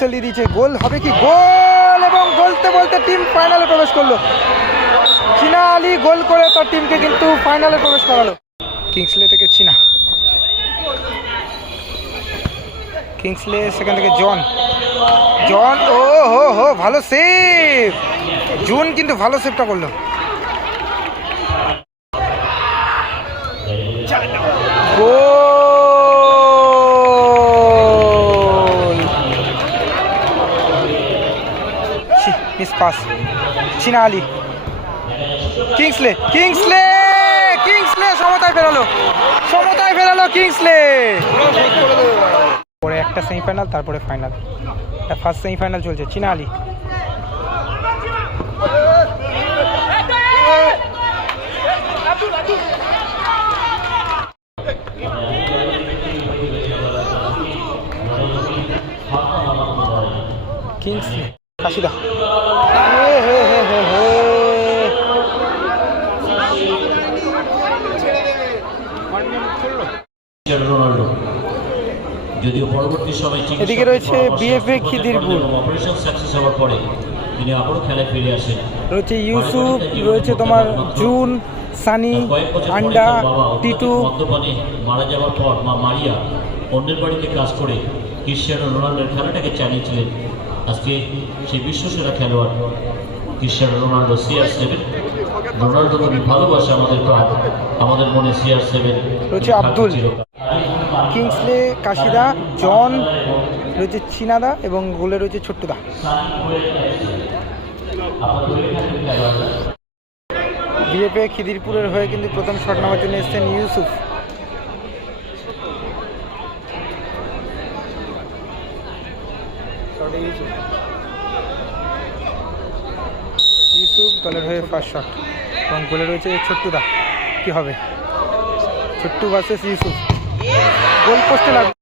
Whistle দিয়েছে। গোল হবে কি? গোল এবং বলতে বলতে টিম ফাইনালে প্রবেশ করল। চীনা আলী গোল করে তার টিমকে কিন্তু ফাইনালে প্রবেশ করালো। কিংসলে থেকে চীনা। কিংসলে সেখান থেকে জন জন ও হো হো ভালো সেভ জুন কিন্তু ভালো সেভটা করল গোল মিস পাস। চীনা আলী। কিংসলে কিংসলে কিংসলে, সমতায় ফেরালো। সমতায় ফেরালো কিংসলে। পরে একটা সেমিফাইনাল তারপরে ফাইনাল ফার্স্ট সেমিফাইনাল চলছে, চীনা আলী। কিংসলে। কাশিদা। রোনাল্ডো যদিও পরবর্তী সময় এদিকে রয়েছে হতে খিদিরপুর। অপারেশন সাকসেস হওয়ার পরে তিনি আবারও খেলায় ফিরে আসেন। রয়েছে ইউসুফ রয়েছে তোমার জুন সানি আন্ডা টিটু। মদ্যপানে মারা যাওয়ার পর মা মারিয়া অন্যের বাড়িতে কাজ করে ক্রিশ্চিয়ানো রোনাল্ডোর খেলাটাকে চালিয়েছিলেন। আজকে সেই বিশ্বসেরা খেলোয়াড় Cristiano Ronaldo CR seven Ronaldo তুমি ভালোবাসা আমাদের প্রাণ আমাদের মনে সিআর সেভেন রয়েছে আব্দুল। কিংসলে কাশিদা জন রয়েছে চিনাদা এবং গোলে রয়েছে ছোট্টদা। বিএপএ খিদিরপুরের হয়ে কিন্তু প্রথম শট নেওয়ার জন্য এসছেন ইউসুফ। ইউসুফ দলের হয়ে ফার্স্ট শট এবং গোলে রয়েছে, ছোট্টুদা, কি হবে? ছোট্টু ভার্সেস ইউসুফ। গোল পোস্টে লাগবে।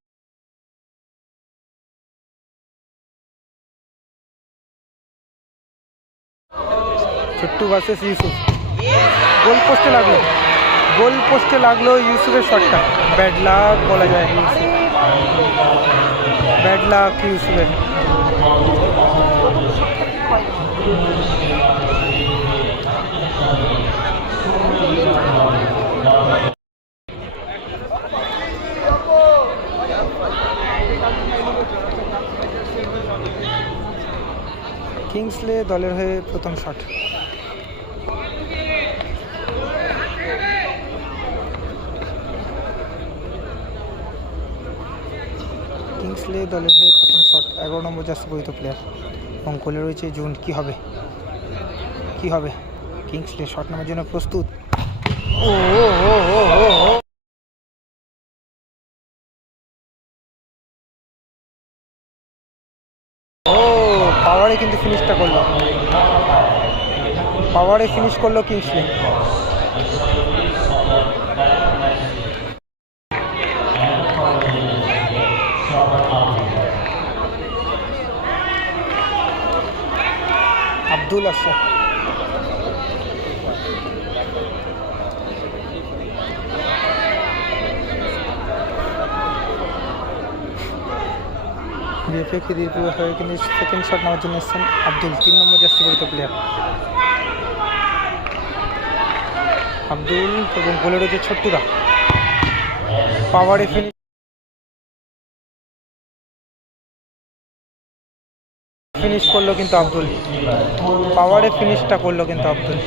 ছোট্টু ভার্সেস ইউসুফ। গোল পোস্টে লাগল। গোল পোস্টে লাগল ইউসুফের শটটা ব্যাড লাক বলা যায় ইউসুফ। ব্যাড লাক ইউসুফের কিংসলে দলের হয়ে প্রথম শট। কিংসলে দলের হয়ে প্রথম শট, এগারো নম্বর জার্সি পরিত প্লেয়ার এবং রয়েছে জুন, কি হবে? কি হবে? কিংসলে শট নেওয়ার জন্য প্রস্তুত। ও। পাওয়ারে কিন্তু ফিনিশটা করল। পাওয়ারে ফিনিশ করল কিংসলে আব্দুল আসা সেকেন্ড শট নেওয়ার জন্য এসেছেন আব্দুল, তিন নম্বর জার্সি পরিত প্লেয়ার আব্দুল এবং গোলে রয়েছে ছোট্টুদা। পাওয়ারে ফিনিশ ফিনিশ করল কিন্তু আব্দুল। পাওয়ারে ফিনিশটা করল কিন্তু আব্দুল।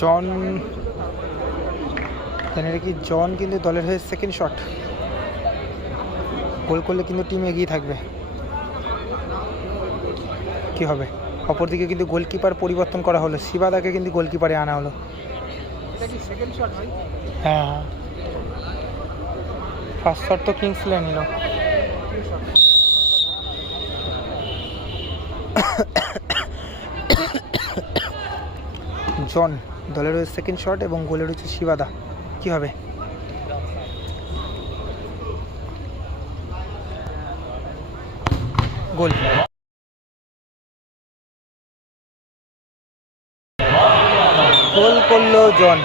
জন জানি কি জন কিন্তু দলের হয়ে সেকেন্ড শট গোল করলে কিন্তু টিম এগিয়ে থাকবে। কি হবে? অপরদিকে কিন্তু গোলকিপার পরিবর্তন করা হলো। শিবাদাকে কিন্তু গোলকিপারে আনা হলো। হ্যাঁ হ্যাঁ। ফার্স্ট শট তো কিংসলে নিল। জন দলের সেকেন্ড শট এবং গোলের রয়েছে শিবাদা। কি হবে? গোল। গোল করল জন।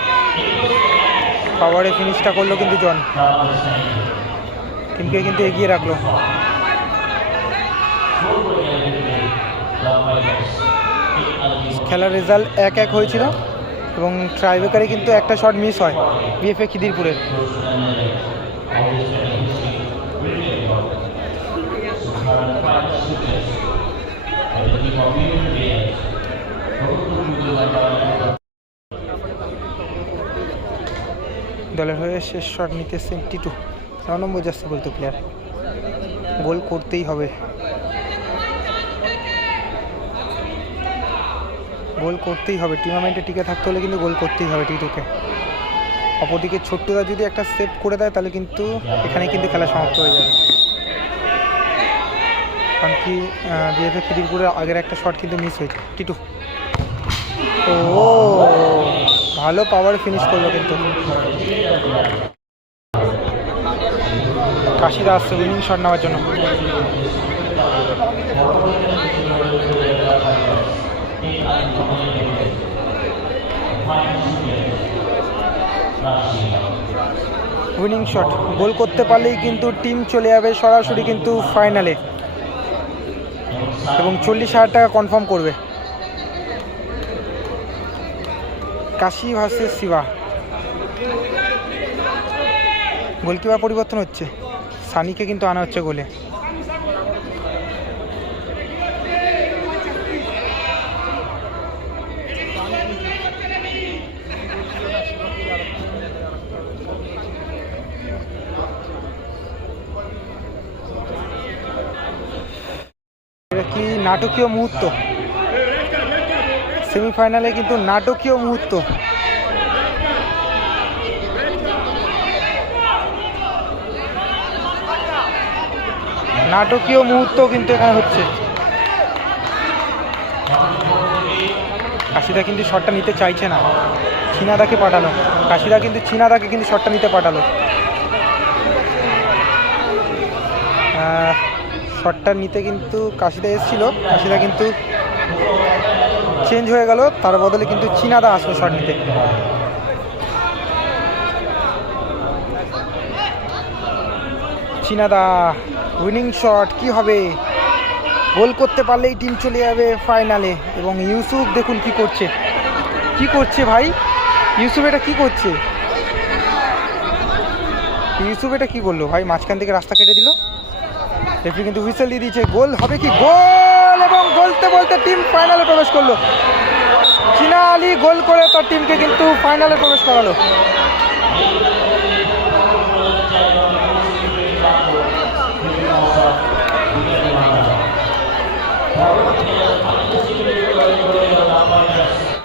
পাওয়ারে ফিনিশটা করল কিন্তু জন। টিমকে কিন্তু এগিয়ে রাখল। খেলার রেজাল্ট এক এক হয়েছিল। এবং ট্রাইবেকারে কিন্তু একটা শট মিস হয় বিএফএ খিদিরপুরের দলের হয়ে শেষ শট নিতেছেন টিটু ন নম্বর যাচ্ছে বলতো প্লেয়ার গোল করতেই হবে। গোল করতেই হবে। টুর্নামেন্টে টিকে থাকতে হলে কিন্তু গোল করতেই হবে টিটুকে। অপরদিকে ছোট্টদা যদি একটা সেভ করে দেয়, তাহলে কিন্তু এখানে কিন্তু খেলা সমাপ্ত হয়ে যাবে। কারণ কি বিএফএ খিদিরপুরের আগের একটা শট কিন্তু মিস হয়েছে। টিটু। ও, ভালো পাওয়ার ফিনিশ করল কিন্তু। কাশিদা আসছে উইনিং শট নেওয়ার জন্য। উইনিং শট গোল করতে পারলেই কিন্তু টিম চলে যাবে সরাসরি কিন্তু ফাইনালে এবং চল্লিশ হাজার টাকা কনফার্ম করবে। কাশি ভার্সেস শিবা। গোলকিপার পরিবর্তন হচ্ছে। সানিকে কিন্তু আনা হচ্ছে গোলে এটা কি নাটকীয় মুহূর্ত। সেমিফাইনালে কিন্তু নাটকীয় মুহূর্ত। নাটকীয় মুহূর্ত কিন্তু এখানে হচ্ছে। কাশিদা কিন্তু শটটা নিতে চাইছে না। চীনাদাকে পাঠালো। কাশিদা কিন্তু চীনাদাকে কিন্তু শটটা নিতে পাঠালো। শটটা নিতে কিন্তু কাশিদা এসেছিল। কাশিদা কিন্তু চেঞ্জ হয়ে গেল, তার বদলে কিন্তু চীনাদা আসলো শট নিতে। চীনাদা উইনিং শট কি হবে? গোল করতে পারলেই টিম চলে যাবে ফাইনালে এবং ইউসুফ দেখুন কি করছে। কি করছে ভাই? ইউসুফ এটা কি করছে? ইউসুফ এটা কি করল? ভাই, মাঝখান থেকে রাস্তা কেটে দিল। রেফারি কিন্তু হুইসেল দিয়ে দিয়েছে, গোল হবে কি গোল এবং বলতে বলতে টিম ফাইনালে প্রবেশ করল চীনা আলী গোল করে তার টিমকে কিন্তু ফাইনালে প্রবেশ করালো